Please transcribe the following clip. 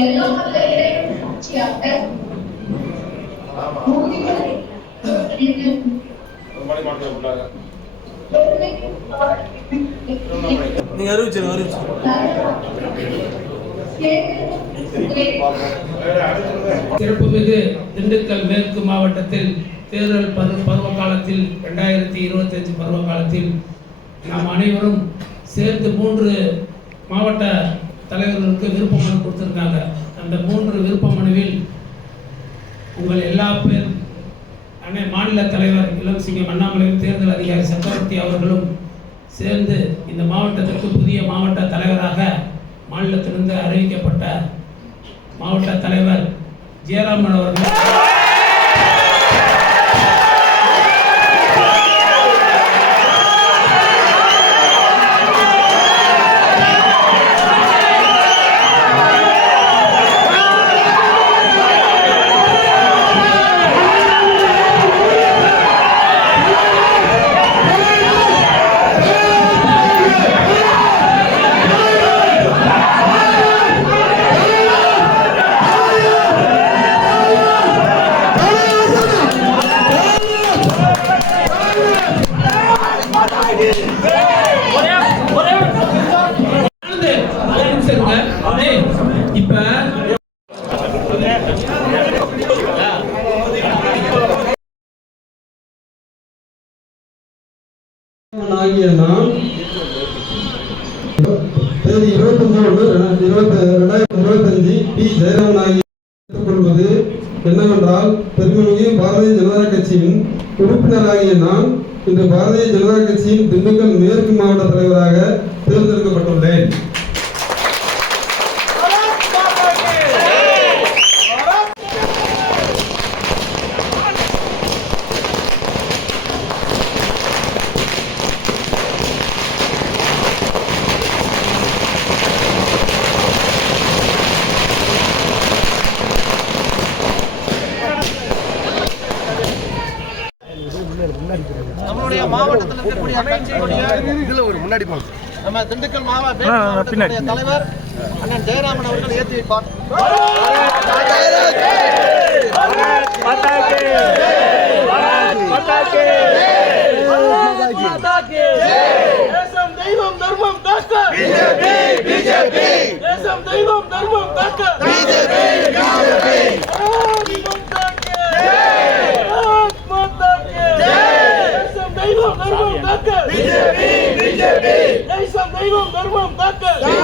எல்லாம் வல்ல இறைவன் சிறப்புமிகு திண்டுக்கல் மேற்கு மாவட்டத்தில் தேர்தல் பரு பருவ காலத்தில் ரெண்டாயிரத்தி இருபத்தி அஞ்சு பருவ காலத்தில் நாம் அனைவரும் சேர்த்து மூன்று மாவட்ட தலைவர்களுக்கு விருப்ப மனு கொடுத்துருக்காங்க. அந்த மூன்று விருப்ப மனுவில் உங்கள் எல்லா பேர் அண்ணே மாநில தலைவர் இளம் சிங்கம் அண்ணாமலை தேர்தல் அதிகாரி சக்கரவர்த்தி அவர்களும் சேர்ந்து இந்த மாவட்டத்திற்கு புதிய மாவட்ட தலைவராக மாநிலத்திலிருந்து அறிவிக்கப்பட்ட மாவட்ட தலைவர் ஜெயராமன் அவர்கள். ஆகிய நான் தேதி இருபத்தஞ்சு ஒன்று இருபத்தி ரெண்டாயிரத்தி இருபத்தஞ்சு பி. ஜெயராமன் ஆகிய கொள்வது என்னவென்றால் பெருமைமிகு பாரதிய ஜனதா கட்சியின் உறுப்பினராகிய நான் இன்று பாரதிய ஜனதா கட்சியின் திண்டுக்கல் மேற்கு மாவட்ட தலைவராக நம்மளுடைய மாவட்டத்தில் இருக்கக்கூடிய கட்சியினுடைய இதுல ஒரு முன்னாடி நம்ம திண்டுக்கல் மாவட்ட தலைவர் அண்ணன் ஜெயராமன் அவர்கள் ஏற்றி வைப்பார் தெய்வம் தர்மம் காக்க பிஜேபி பிஜேபி தேசம் தெய்வம் தர்மம் காக்க பிஜேபி பிஜேபி தேசம் தெய்வம் தர்மம் காக்க